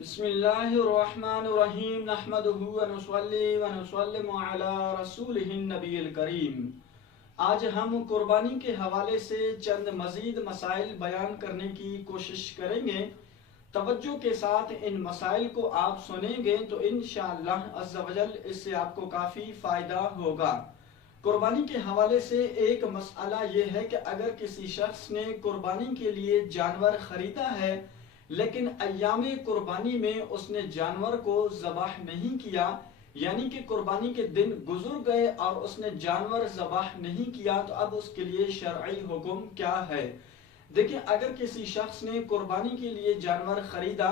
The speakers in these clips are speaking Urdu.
بسم اللہ الرحمن الرحیم نحمدہ ونصلی ونسلم علی رسولہ النبی الکریم۔ آج ہم قربانی کے حوالے سے چند مزید مسائل بیان کرنے کی کوشش کریں گے۔ توجہ کے ساتھ ان مسائل کو آپ سنیں گے تو انشاءاللہ عز و جل اس سے آپ کو کافی فائدہ ہوگا۔ قربانی کے حوالے سے ایک مسئلہ یہ ہے کہ اگر کسی شخص نے قربانی کے لیے جانور خریدا ہے لیکن ایام قربانی میں اس نے جانور کو ذبح نہیں کیا، یعنی کہ قربانی کے دن گزر گئے اور اس نے جانور ذبح نہیں کیا، تو اب اس کے لیے شرعی حکم کیا ہے؟ دیکھیں، اگر کسی شخص نے قربانی کے لیے جانور خریدا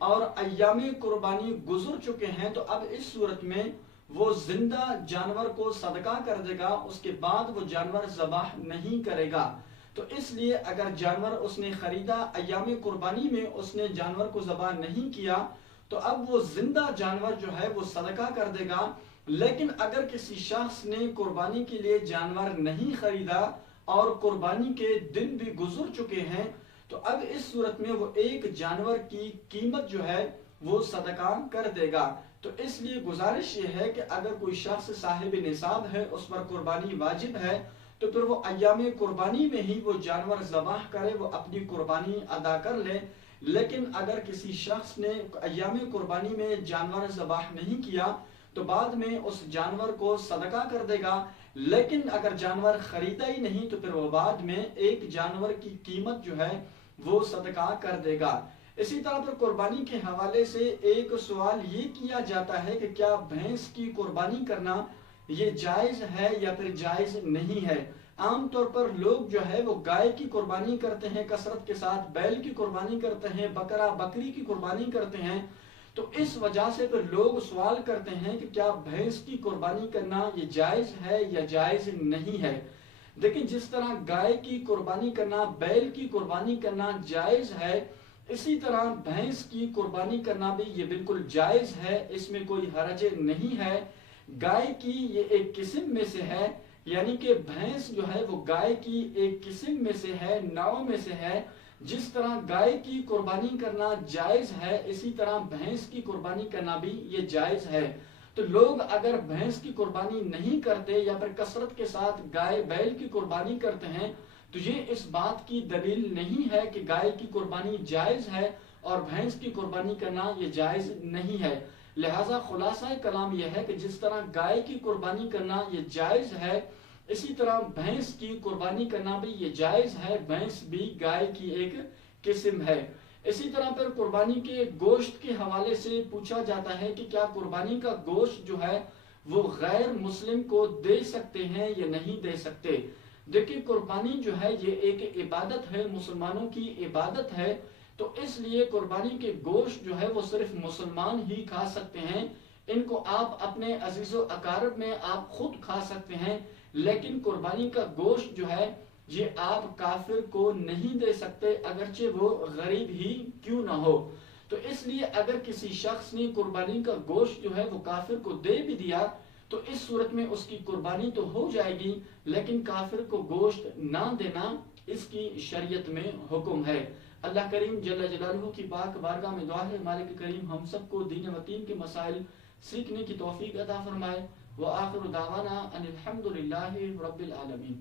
اور ایام قربانی گزر چکے ہیں تو اب اس صورت میں وہ زندہ جانور کو صدقہ کر دے گا، اس کے بعد وہ جانور ذبح نہیں کرے گا۔ تو اس لیے اگر جانور اس نے خریدا ایام قربانی میں اس نے جانور کو ذبح نہیں کیا تو اب وہ زندہ جانور جو ہے وہ صدقہ کر دے گا۔ لیکن اگر کسی شخص نے قربانی کے لیے جانور نہیں خریدا اور قربانی کے دن بھی گزر چکے ہیں تو اب اس صورت میں وہ ایک جانور کی قیمت جو ہے وہ صدقہ کر دے گا۔ تو اس لیے گزارش یہ ہے کہ اگر کوئی شخص صاحب نصاب ہے، اس پر قربانی واجب ہے، تو پھر وہ ایام قربانی میں ہی وہ جانور ذبح کرے، وہ اپنی قربانی ادا کر لے۔ لیکن اگر کسی شخص نے ایام قربانی میں جانور ذبح نہیں کیا تو بعد میں اس جانور کو صدقہ کر دے گا۔ لیکن اگر جانور خریدا ہی نہیں تو پھر وہ بعد میں ایک جانور کی قیمت جو ہے وہ صدقہ کر دے گا۔ اسی طرح پر قربانی کے حوالے سے ایک سوال یہ کیا جاتا ہے کہ کیا بھینس کی قربانی کرنا یہ جائز ہے یا پھر جائز نہیں ہے؟ عام طور پر لوگ جو ہے وہ گائے کی قربانی کرتے ہیں، کثرت کے ساتھ بیل کی قربانی کرتے ہیں، بکرا بکری کی قربانی کرتے ہیں۔ تو اس وجہ سے پھر لوگ سوال کرتے ہیں کہ کیا بھینس کی قربانی کرنا یہ جائز ہے یا جائز نہیں ہے؟ لیکن جس طرح گائے کی قربانی کرنا، بیل کی قربانی کرنا جائز ہے، اسی طرح بھینس کی قربانی کرنا بھی یہ بالکل جائز ہے، اس میں کوئی حرج نہیں ہے۔ گائے کی یہ ایک قسم میں سے ہے، یعنی کہ بھینس جو ہے وہ گائے کی ایک قسم میں سے ہے، نوع میں سے ہے۔ جس طرح گائے کی قربانی کرنا جائز ہے، اسی طرح بھینس کی قربانی کرنا بھی یہ جائز ہے۔ تو لوگ اگر بھینس کی قربانی نہیں کرتے یا پھر کثرت کے ساتھ گائے بیل کی قربانی کرتے ہیں تو یہ اس بات کی دلیل نہیں ہے کہ گائے کی قربانی جائز ہے اور بھینس کی قربانی کرنا یہ جائز نہیں ہے۔ لہٰذا خلاصہ کلام یہ ہے کہ جس طرح گائے کی قربانی کرنا یہ جائز ہے، اسی طرح بھینس کی قربانی کرنا بھی یہ جائز ہے۔ بھینس بھی گائے کی ایک قسم ہے۔ اسی طرح پر قربانی کے گوشت کے حوالے سے پوچھا جاتا ہے کہ کیا قربانی کا گوشت جو ہے وہ غیر مسلم کو دے سکتے ہیں یا نہیں دے سکتے؟ دیکھیں، قربانی جو ہے یہ ایک عبادت ہے، مسلمانوں کی عبادت ہے، تو اس لیے قربانی کے گوشت جو ہے وہ صرف مسلمان ہی کھا سکتے ہیں۔ ان کو آپ اپنے عزیز و اقارب میں آپ خود کھا سکتے ہیں، لیکن قربانی کا گوشت جو ہے یہ آپ کافر کو نہیں دے سکتے، اگرچہ وہ غریب ہی کیوں نہ ہو۔ تو اس لیے اگر کسی شخص نے قربانی کا گوشت جو ہے وہ کافر کو دے بھی دیا تو اس صورت میں اس کی قربانی تو ہو جائے گی، لیکن کافر کو گوشت نہ دینا اس کی شریعت میں حکم ہے۔ اللہ کریم جل جلالہ کی پاک بارگاہ میں دعا ہے مالک کریم ہم سب کو دین و دین کے مسائل سیکھنے کی توفیق عطا فرمائے۔ وآخر دعوانا ان الحمد للہ رب العالمین۔